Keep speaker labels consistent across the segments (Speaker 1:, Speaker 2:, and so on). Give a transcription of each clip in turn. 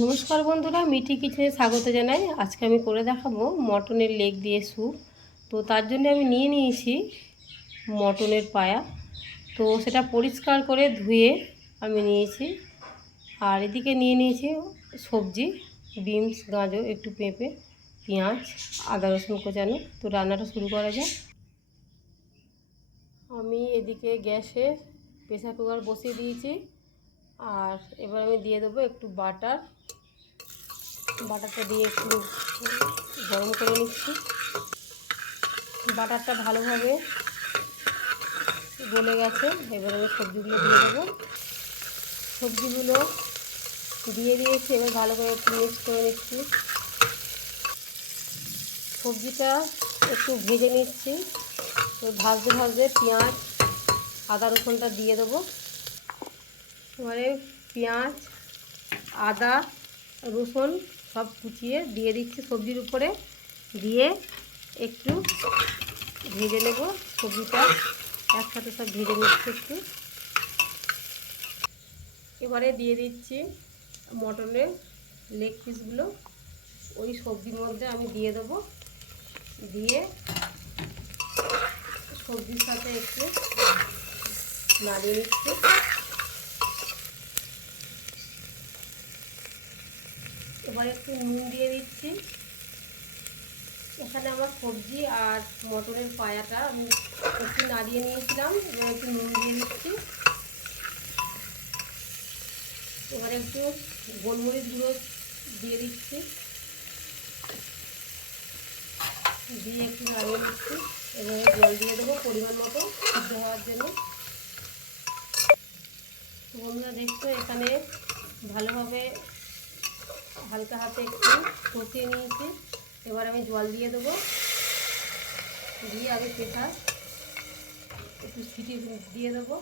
Speaker 1: নমস্কার বন্ধুরা, মিঠি কিচেনে স্বাগত জানাই। আজকে আমি করে দেখাবো মটনের লেগ দিয়ে স্যুপ। তো তার জন্য আমি নিয়ে নিয়েছি মটনের পায়া। তো সেটা পরিষ্কার করে ধুয়ে আমি নিয়েছি। আর এদিকে নিয়ে নিয়েছি সবজি, বিনস, গাজর, একটু পেঁপে, পেঁয়াজ, আদা রসুন কোচানো। তো রান্নাটা শুরু করা যাক। আমি এদিকে গ্যাসে প্রেসার কুকার বসিয়ে দিয়েছি। আর এবার আমি দিয়ে দেবো একটু বাটার। বাটারটা দিয়ে একটু গরম করে নিচ্ছি। বাটারটা ভালোভাবে গলে গেছে, এবার আমি সবজিগুলো দিয়ে দেবো। সবজিগুলো দিয়ে দিয়েছি, এবার ভালো করে একটু মিক্স করে নিচ্ছি। সবজিটা একটু ভেজে নিচ্ছি। ভাজতে ভাজতে পেঁয়াজ, আদা রসুনটা দিয়ে দেবো। এবারে পেঁয়াজ, আদা, রসুন সব কুচিয়ে দিয়ে দিচ্ছি সবজির উপরে। দিয়ে একটু ভেজে নেব সবজিটা। একসাথে সব ভেজে নিচ্ছি একটু। এবারে দিয়ে দিচ্ছি মটনের লেগ পিসগুলো ওই সবজির মধ্যে আমি দিয়ে দেবো। দিয়ে সবজির সাথে একটু নাড়িয়ে নিচ্ছি। এবার একটু নুন দিয়ে দিচ্ছি। এখানে আমার সবজি আর মটরের পায়াটা আমি একটু নাড়িয়ে নিয়েছিলাম, এবার একটু নুন দিয়ে দিচ্ছি। এবার একটু গোলমরিচ গুঁড়ো দিয়ে দিচ্ছি। দিয়ে একটু নাড়িয়ে দিচ্ছি, এবারে জল দিয়ে দেবো পরিমাণ মতো সিদ্ধ হওয়ার জন্য। বন্ধুরা দেখছ, এখানে ভালোভাবে হালকা হাতে একটু কষিয়ে নিয়েছি। এবার আমি জল দিয়ে দেবো। দিয়ে আগে পেঁচা একটু সিটি দিয়ে দেবো।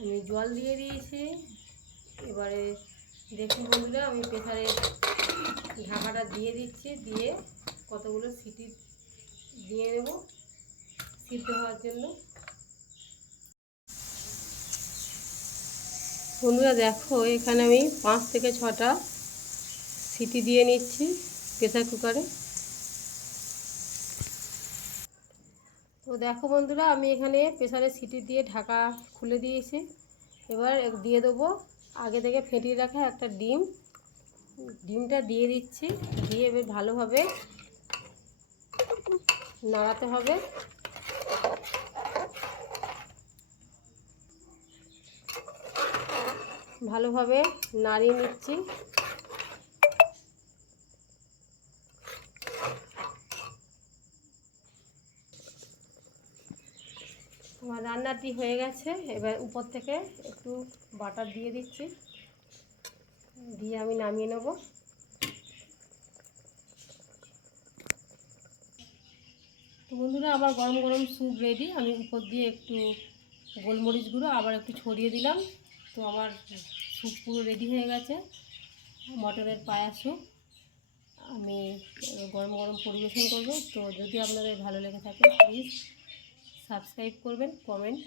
Speaker 1: আমি জল দিয়ে দিয়েছি। এবারে দেখুন বন্ধুরা, আমি প্রেসারের ঢাকাটা দিয়ে দিচ্ছি। দিয়ে কতগুলো সিটি দিয়ে নেব সিদ্ধ হওয়ার জন্য। বন্ধুরা দেখো, এখানে আমি পাঁচ থেকে ছটা সিটি দিয়ে নিচ্ছি প্রেসার কুকারে। তো দেখো বন্ধুরা, আমি এখানে প্রেসারে সিটি দিয়ে ঢাকা খুলে দিয়েছি। এবার দিয়ে দেবো, আগে থেকে ফেটিয়ে রাখা একটা ডিম। ডিমটা দিয়ে দিচ্ছি, দিয়ে এবার ভালোভাবে নাড়াতে হবে। ভালোভাবে নাড়িয়ে নিচ্ছি। আমার রান্নাটি হয়ে গেছে। এবার উপর থেকে একটু বাটার দিয়ে দিচ্ছি। দিয়ে আমি নামিয়ে নেব। বন্ধুরা, আবার গরম গরম স্যুপ রেডি আমি উপর দিয়ে একটু গোলমরিচ গুঁড়ো, আবার একটু ছড়িয়ে দিলাম। তো আমার স্যুপ পুরো রেডি হয়ে গেছে। মটরের পায়া স্যুপ আমি গরম গরম পরিবেশন করব। তো যদি আপনাদের ভালো লেগে থাকে প্লিজ সাবস্ক্রাইব করবেন কমেন্ট